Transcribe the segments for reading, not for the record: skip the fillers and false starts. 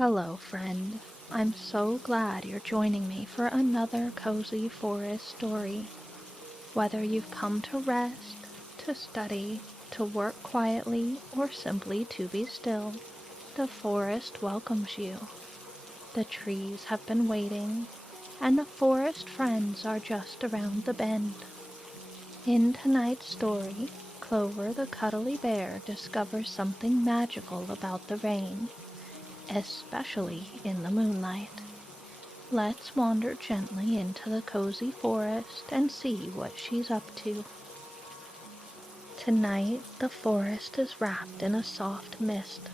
Hello, friend. I'm so glad you're joining me for another cozy forest story. Whether you've come to rest, to study, to work quietly, or simply to be still, the forest welcomes you. The trees have been waiting, and the forest friends are just around the bend. In tonight's story, Clover the cuddly bear discovers something magical about the rain, especially in the moonlight. Let's wander gently into the cozy forest and see what she's up to. Tonight, the forest is wrapped in a soft mist,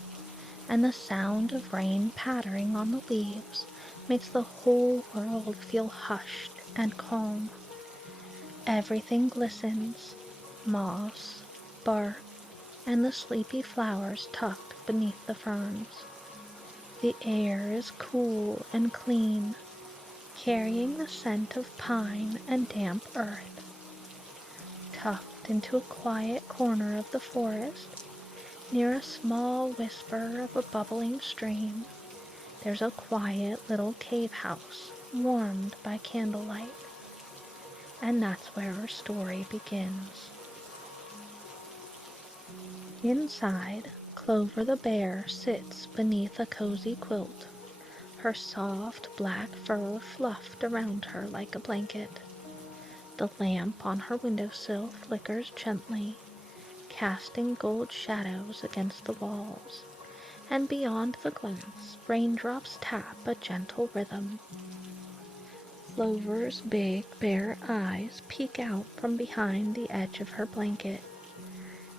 and the sound of rain pattering on the leaves makes the whole world feel hushed and calm. Everything glistens, moss, bark, and the sleepy flowers tucked beneath the ferns. The air is cool and clean, carrying the scent of pine and damp earth. Tucked into a quiet corner of the forest, near a small whisper of a bubbling stream, there's a quiet little cave house warmed by candlelight. And that's where our story begins. Inside, Clover the bear sits beneath a cozy quilt, her soft black fur fluffed around her like a blanket. The lamp on her windowsill flickers gently, casting gold shadows against the walls, and beyond the glass, raindrops tap a gentle rhythm. Clover's big bare eyes peek out from behind the edge of her blanket.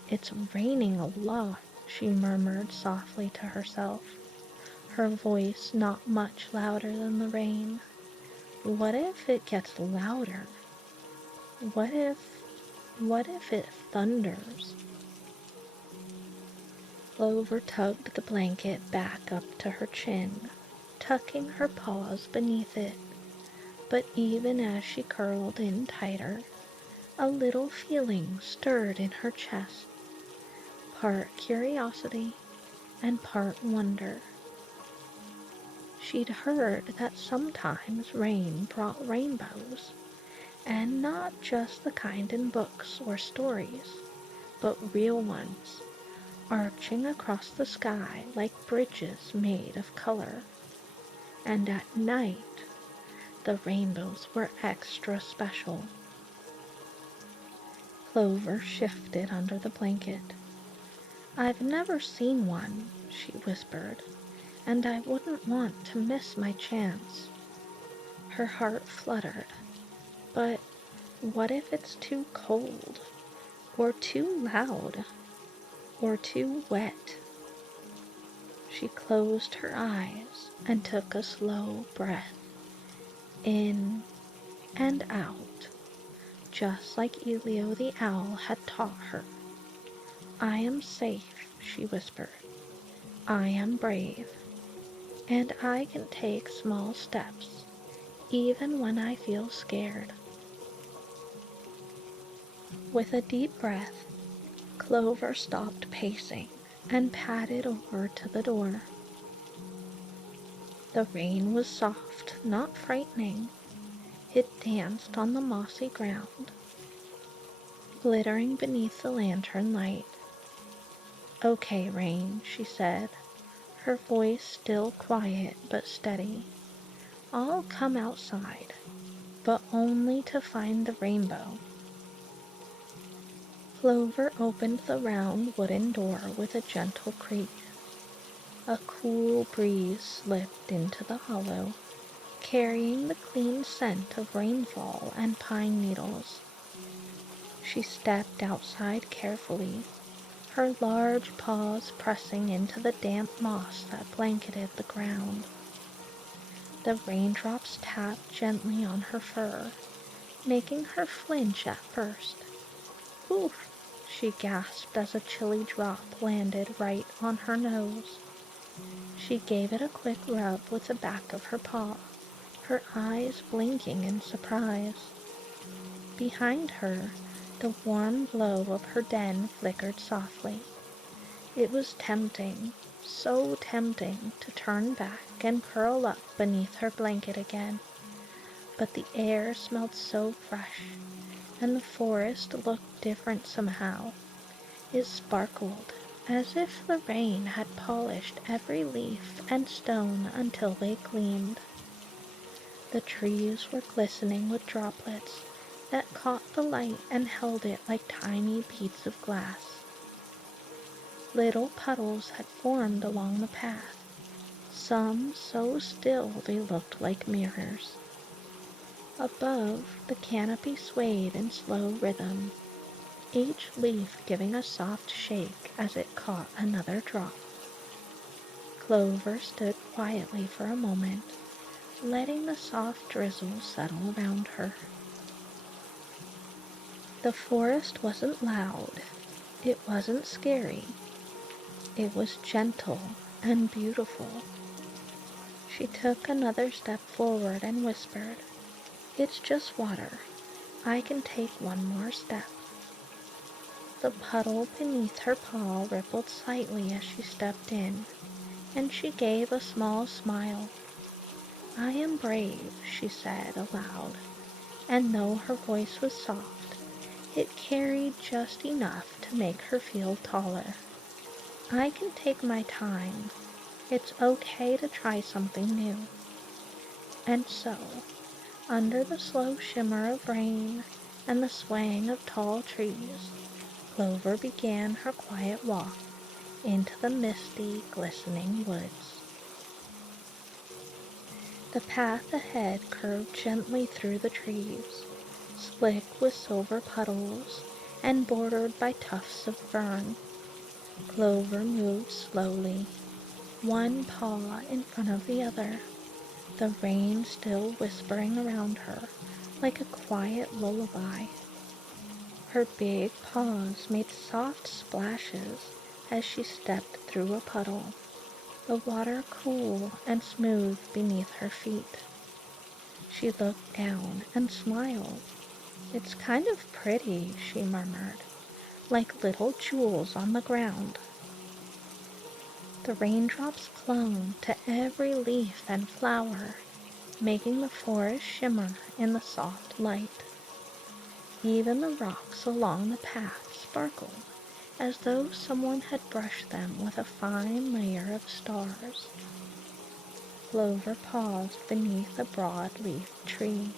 "It's raining a lot," she murmured softly to herself, her voice not much louder than the rain. "What if it gets louder? What if What if it thunders?" Clover tugged the blanket back up to her chin, tucking her paws beneath it. But even as she curled in tighter, a little feeling stirred in her chest, part curiosity and part wonder. She'd heard that sometimes rain brought rainbows, and not just the kind in books or stories, but real ones, arching across the sky like bridges made of color. And at night, the rainbows were extra special. Clover shifted under the blanket. "I've never seen one," she whispered, "and I wouldn't want to miss my chance." Her heart fluttered. But what if it's too cold, or too loud, or too wet? She closed her eyes and took a slow breath, in and out, just like Elio the owl had taught her. "I am safe," she whispered. "I am brave, and I can take small steps, even when I feel scared." With a deep breath, Clover stopped pacing and padded over to the door. The rain was soft, not frightening. It danced on the mossy ground, glittering beneath the lantern light. "Okay, Rain," she said, her voice still quiet but steady. "I'll come outside, but only to find the rainbow." Clover opened the round wooden door with a gentle creak. A cool breeze slipped into the hollow, carrying the clean scent of rainfall and pine needles. She stepped outside carefully, her large paws pressing into the damp moss that blanketed the ground. The raindrops tapped gently on her fur, making her flinch at first. "Oof!" she gasped as a chilly drop landed right on her nose. She gave it a quick rub with the back of her paw, her eyes blinking in surprise. Behind her, the warm glow of her den flickered softly. It was tempting, so tempting to turn back and curl up beneath her blanket again. But the air smelled so fresh, and the forest looked different somehow. It sparkled, as if the rain had polished every leaf and stone until they gleamed. The trees were glistening with droplets that caught the light and held it like tiny beads of glass. Little puddles had formed along the path, some so still they looked like mirrors. Above, the canopy swayed in slow rhythm, each leaf giving a soft shake as it caught another drop. Clover stood quietly for a moment, letting the soft drizzle settle around her. The forest wasn't loud, it wasn't scary, it was gentle and beautiful. She took another step forward and whispered, "It's just water. I can take one more step." The puddle beneath her paw rippled slightly as she stepped in, and she gave a small smile. "I am brave," she said aloud, and though her voice was soft, it carried just enough to make her feel taller. "I can take my time. It's okay to try something new." And so, under the slow shimmer of rain and the swaying of tall trees, Clover began her quiet walk into the misty, glistening woods. The path ahead curved gently through the trees, slick with silver puddles and bordered by tufts of fern. Clover moved slowly, one paw in front of the other, the rain still whispering around her like a quiet lullaby. Her big paws made soft splashes as she stepped through a puddle, the water cool and smooth beneath her feet. She looked down and smiled. "It's kind of pretty," she murmured, "like little jewels on the ground." The raindrops clung to every leaf and flower, making the forest shimmer in the soft light. Even the rocks along the path sparkled, as though someone had brushed them with a fine layer of stars. Clover paused beneath a broad-leafed tree.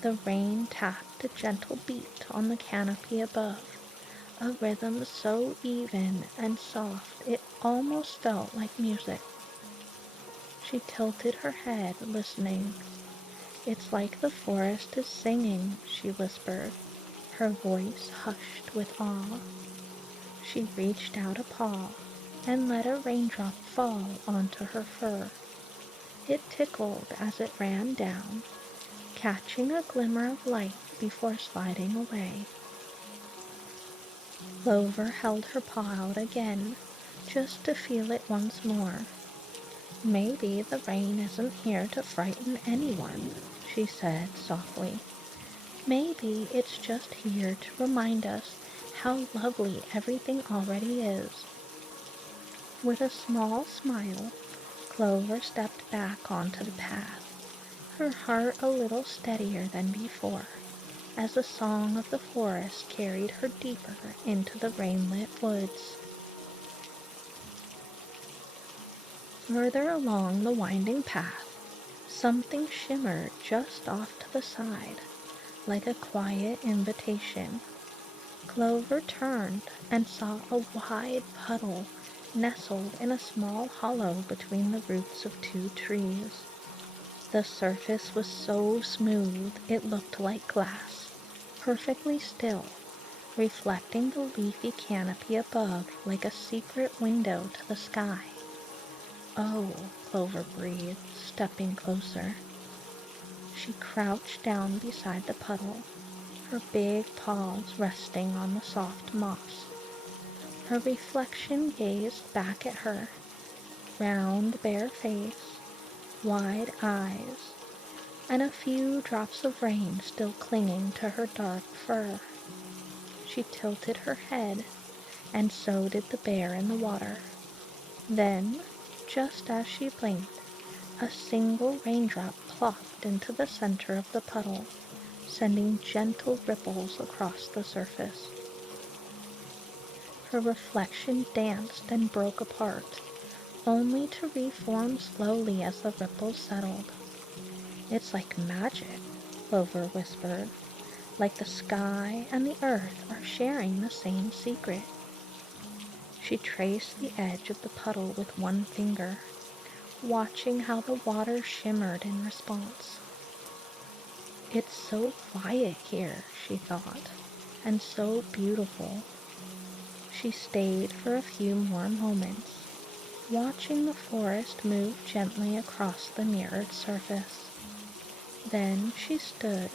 The rain tapped a gentle beat on the canopy above, a rhythm so even and soft it almost felt like music. She tilted her head, listening. "It's like the forest is singing," she whispered, her voice hushed with awe. She reached out a paw and let a raindrop fall onto her fur. It tickled as it ran down, catching a glimmer of light before sliding away. Clover held her paw out again, just to feel it once more. "Maybe the rain isn't here to frighten anyone," she said softly. "Maybe it's just here to remind us how lovely everything already is." With a small smile, Clover stepped back onto the path, her heart a little steadier than before, as the song of the forest carried her deeper into the rainlit woods. Further along the winding path, something shimmered just off to the side, like a quiet invitation. Clover turned and saw a wide puddle nestled in a small hollow between the roots of two trees. The surface was so smooth it looked like glass, perfectly still, reflecting the leafy canopy above like a secret window to the sky. "Oh," Clover breathed, stepping closer. She crouched down beside the puddle, her big paws resting on the soft moss. Her reflection gazed back at her, round bare face, wide eyes, and a few drops of rain still clinging to her dark fur. She tilted her head, and so did the bear in the water. Then, just as she blinked, a single raindrop plopped into the center of the puddle, sending gentle ripples across the surface. Her reflection danced and broke apart, only to reform slowly as the ripples settled. "It's like magic," Clover whispered, "like the sky and the earth are sharing the same secret." She traced the edge of the puddle with one finger, watching how the water shimmered in response. "It's so quiet here," she thought, "and so beautiful." She stayed for a few more moments, watching the forest move gently across the mirrored surface. Then she stood,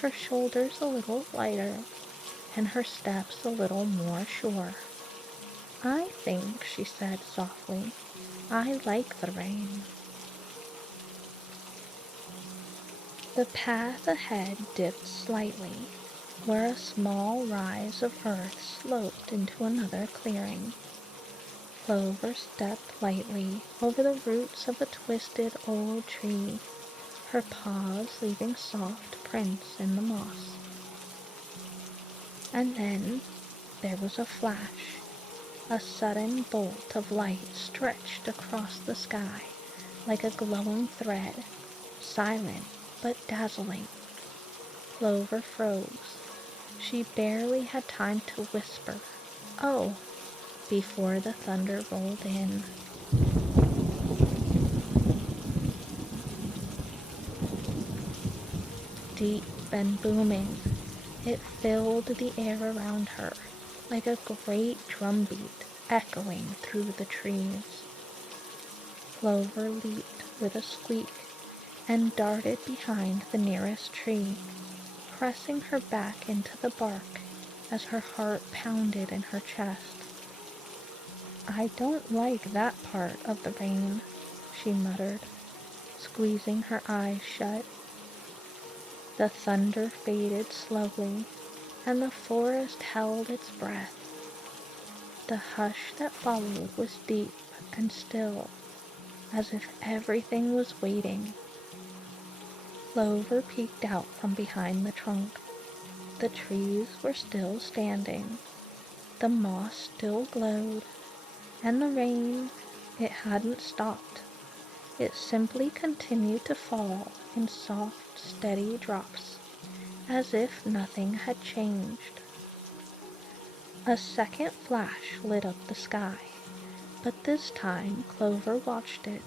her shoulders a little lighter and her steps a little more sure. "I think," she said softly, "I like the rain." The path ahead dipped slightly, where a small rise of earth sloped into another clearing. Clover stepped lightly over the roots of a twisted old tree, her paws leaving soft prints in the moss. And then there was a flash. A sudden bolt of light stretched across the sky like a glowing thread, silent but dazzling. Clover froze. She barely had time to whisper, "Oh," before the thunder rolled in. Deep and booming, it filled the air around her like a great drumbeat echoing through the trees. Clover leaped with a squeak and darted behind the nearest tree, pressing her back into the bark as her heart pounded in her chest. "I don't like that part of the rain," she muttered, squeezing her eyes shut. The thunder faded slowly, and the forest held its breath. The hush that followed was deep and still, as if everything was waiting. Clover peeked out from behind the trunk. The trees were still standing, the moss still glowed, and the rain, it hadn't stopped. It simply continued to fall in soft, steady drops, as if nothing had changed. A second flash lit up the sky, but this time Clover watched it.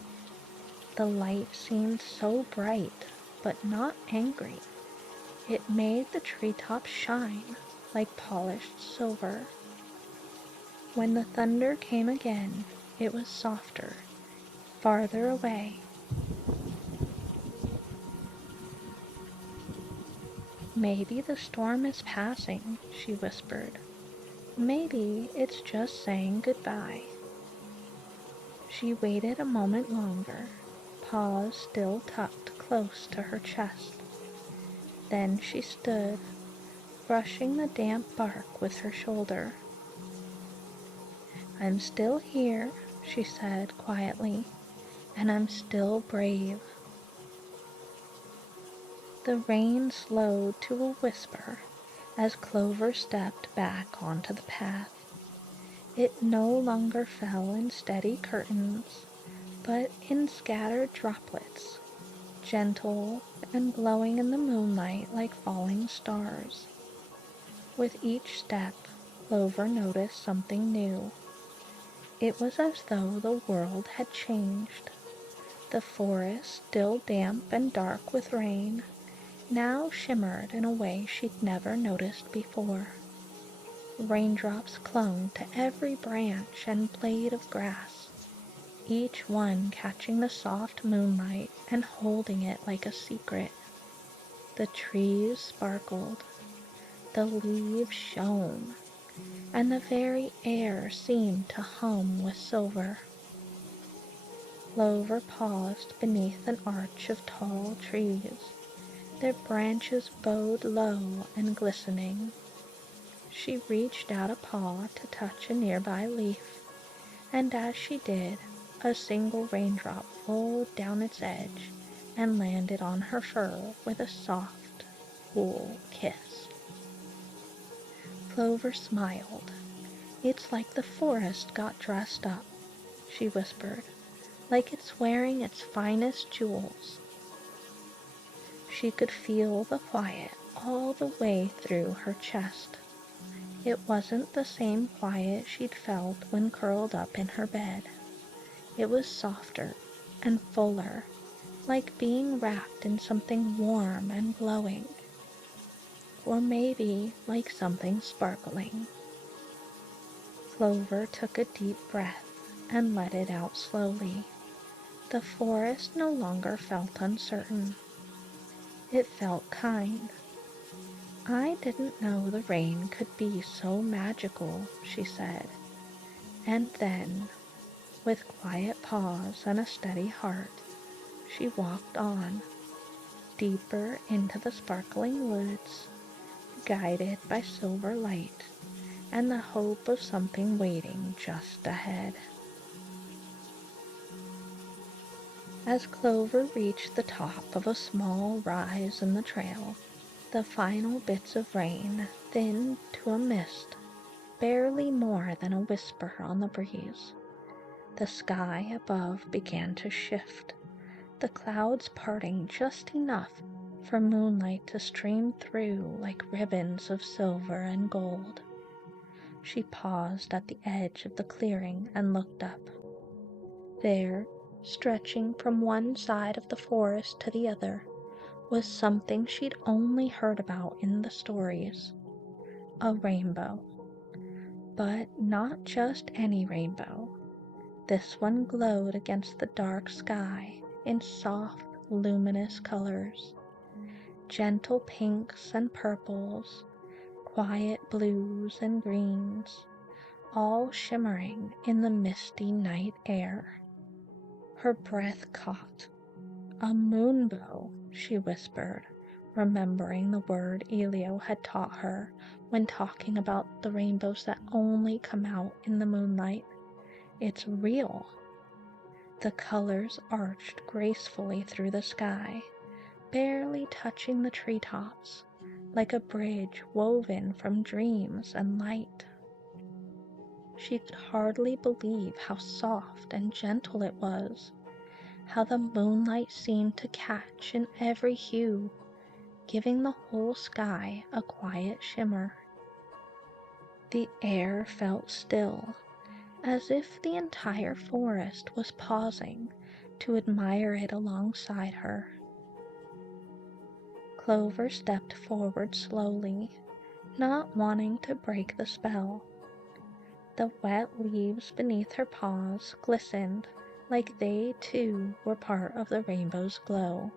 The light seemed so bright, but not angry. It made the treetops shine like polished silver. When the thunder came again, it was softer, farther away. "Maybe the storm is passing," she whispered. "Maybe it's just saying goodbye." She waited a moment longer, paws still tucked close to her chest. Then she stood, brushing the damp bark with her shoulder. "I'm still here," she said quietly, "and I'm still brave." The rain slowed to a whisper as Clover stepped back onto the path. It no longer fell in steady curtains, but in scattered droplets, gentle and glowing in the moonlight like falling stars. With each step, Clover noticed something new. It was as though the world had changed. The forest, still damp and dark with rain, now shimmered in a way she'd never noticed before. Raindrops clung to every branch and blade of grass, each one catching the soft moonlight and holding it like a secret. The trees sparkled, the leaves shone, and the very air seemed to hum with silver. Clover paused beneath an arch of tall trees, their branches bowed low and glistening. She reached out a paw to touch a nearby leaf, and as she did, a single raindrop rolled down its edge and landed on her fur with a soft, cool kiss. Clover smiled. "It's like the forest got dressed up," she whispered, "like it's wearing its finest jewels." She could feel the quiet all the way through her chest. It wasn't the same quiet she'd felt when curled up in her bed. It was softer and fuller, like being wrapped in something warm and glowing, or maybe like something sparkling. Clover took a deep breath and let it out slowly. The forest no longer felt uncertain. It felt kind. "I didn't know the rain could be so magical," she said, and then, with quiet pause and a steady heart, she walked on, deeper into the sparkling woods, guided by silver light and the hope of something waiting just ahead. As Clover reached the top of a small rise in the trail, the final bits of rain thinned to a mist, barely more than a whisper on the breeze. The sky above began to shift, the clouds parting just enough for moonlight to stream through like ribbons of silver and gold. She paused at the edge of the clearing and looked up. There, stretching from one side of the forest to the other, was something she'd only heard about in the stories. A rainbow. But not just any rainbow. This one glowed against the dark sky in soft, luminous colors. Gentle pinks and purples, quiet blues and greens, all shimmering in the misty night air. Her breath caught. "A moonbow," she whispered, remembering the word Elio had taught her when talking about the rainbows that only come out in the moonlight. "It's real." The colors arched gracefully through the sky, barely touching the treetops, like a bridge woven from dreams and light. She could hardly believe how soft and gentle it was, how the moonlight seemed to catch in every hue, giving the whole sky a quiet shimmer. The air felt still, as if the entire forest was pausing to admire it alongside her. Clover stepped forward slowly, not wanting to break the spell. The wet leaves beneath her paws glistened like they too were part of the rainbow's glow.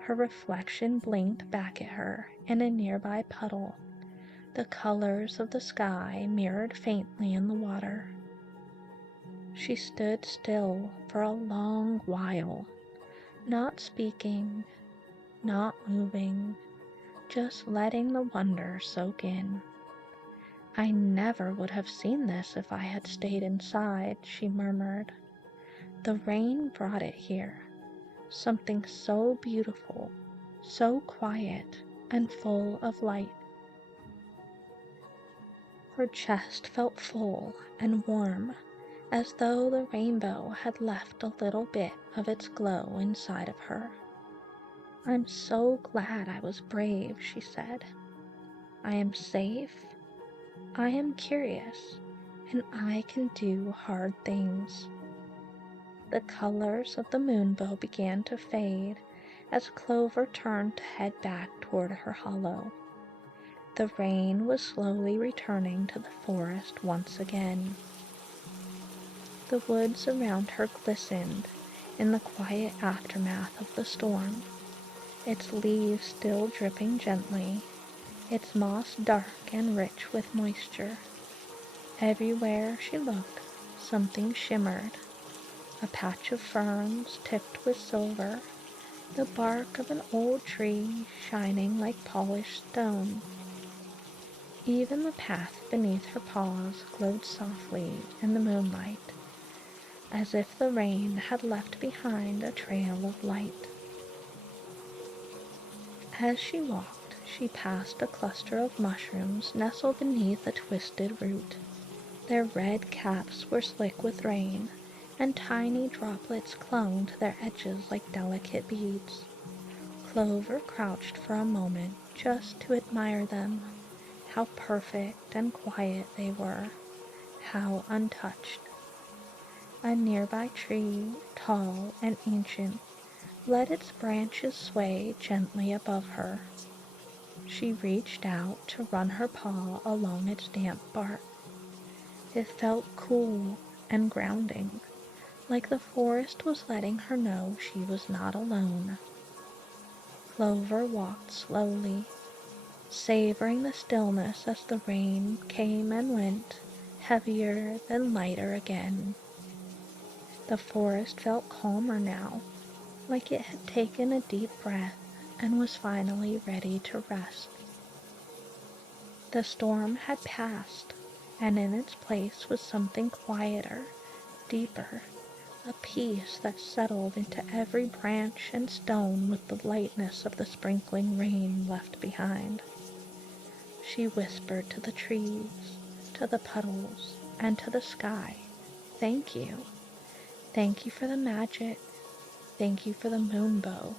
Her reflection blinked back at her in a nearby puddle, the colors of the sky mirrored faintly in the water. She stood still for a long while, not speaking, not moving, just letting the wonder soak in. "I never would have seen this if I had stayed inside," she murmured. "The rain brought it here, something so beautiful, so quiet and full of light." Her chest felt full and warm, as though the rainbow had left a little bit of its glow inside of her. "I'm so glad I was brave," she said. "I am safe, I am curious, and I can do hard things." The colors of the moonbow began to fade as Clover turned to head back toward her hollow. The rain was slowly returning to the forest once again. The woods around her glistened in the quiet aftermath of the storm, its leaves still dripping gently, its moss dark and rich with moisture. Everywhere she looked, something shimmered. A patch of ferns tipped with silver, the bark of an old tree shining like polished stone. Even the path beneath her paws glowed softly in the moonlight, as if the rain had left behind a trail of light. As she walked, she passed a cluster of mushrooms nestled beneath a twisted root. Their red caps were slick with rain, and tiny droplets clung to their edges like delicate beads. Clover crouched for a moment just to admire them. How perfect and quiet they were, how untouched. A nearby tree, tall and ancient, let its branches sway gently above her. She reached out to run her paw along its damp bark. It felt cool and grounding, like the forest was letting her know she was not alone. Clover walked slowly, savoring the stillness as the rain came and went, heavier then lighter again. The forest felt calmer now, like it had taken a deep breath and was finally ready to rest. The storm had passed, and in its place was something quieter, deeper, a peace that settled into every branch and stone with the lightness of the sprinkling rain left behind. She whispered to the trees, to the puddles, and to the sky, "Thank you. Thank you for the magic. Thank you for the moonbow.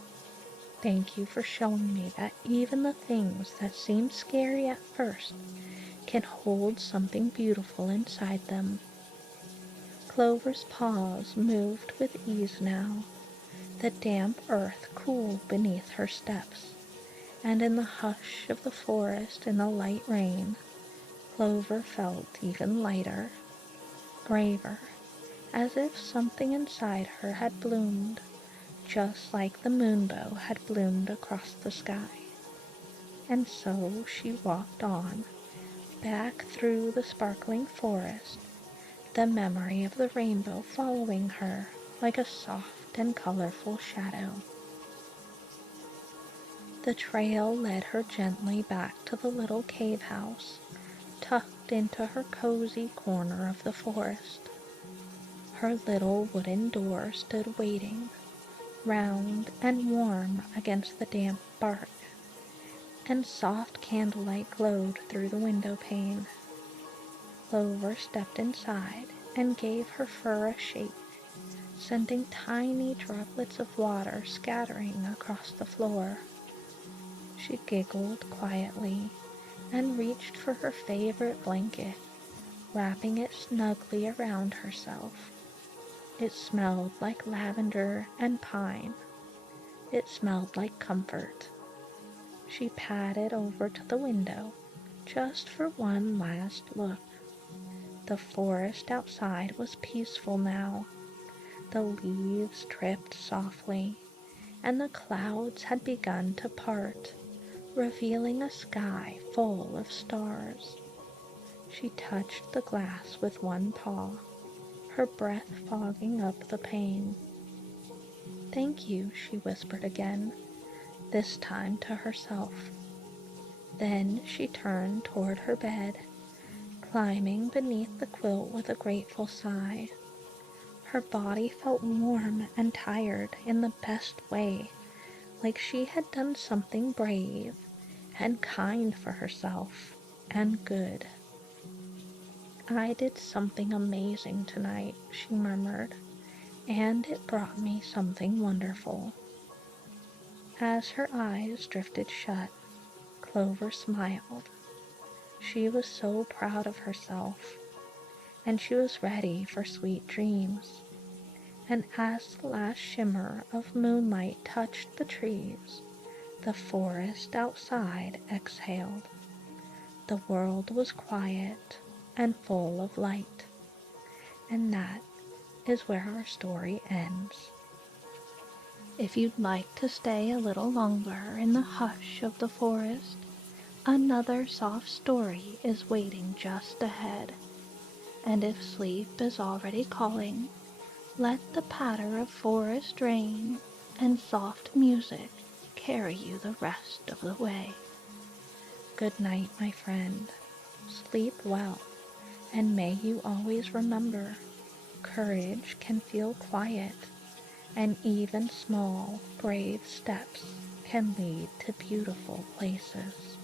Thank you for showing me that even the things that seem scary at first can hold something beautiful inside them." Clover's paws moved with ease now. The damp earth cooled beneath her steps, and in the hush of the forest in the light rain, Clover felt even lighter, braver, as if something inside her had bloomed, just like the moonbow had bloomed across the sky. And so she walked on, back through the sparkling forest, the memory of the rainbow following her like a soft and colorful shadow. The trail led her gently back to the little cave house, tucked into her cozy corner of the forest. Her little wooden door stood waiting, round and warm against the damp bark, and soft candlelight glowed through the window pane. Clover stepped inside and gave her fur a shake, sending tiny droplets of water scattering across the floor. She giggled quietly and reached for her favorite blanket, wrapping it snugly around herself. It smelled like lavender and pine. It smelled like comfort. She padded over to the window just for one last look. The forest outside was peaceful now. The leaves dripped softly, and the clouds had begun to part, revealing a sky full of stars. She touched the glass with one paw, her breath fogging up the pane. "Thank you," she whispered again, this time to herself. Then she turned toward her bed, climbing beneath the quilt with a grateful sigh. Her body felt warm and tired in the best way, like she had done something brave and kind for herself and good. "I did something amazing tonight," she murmured, "and it brought me something wonderful." As her eyes drifted shut, Clover smiled. She was so proud of herself, and she was ready for sweet dreams. And as the last shimmer of moonlight touched the trees, the forest outside exhaled. The world was quiet and full of light. And that is where our story ends. If you'd like to stay a little longer in the hush of the forest, another soft story is waiting just ahead. And if sleep is already calling, let the patter of forest rain and soft music carry you the rest of the way. Good night, my friend. Sleep well, and may you always remember courage can feel quiet, and even small, brave steps can lead to beautiful places.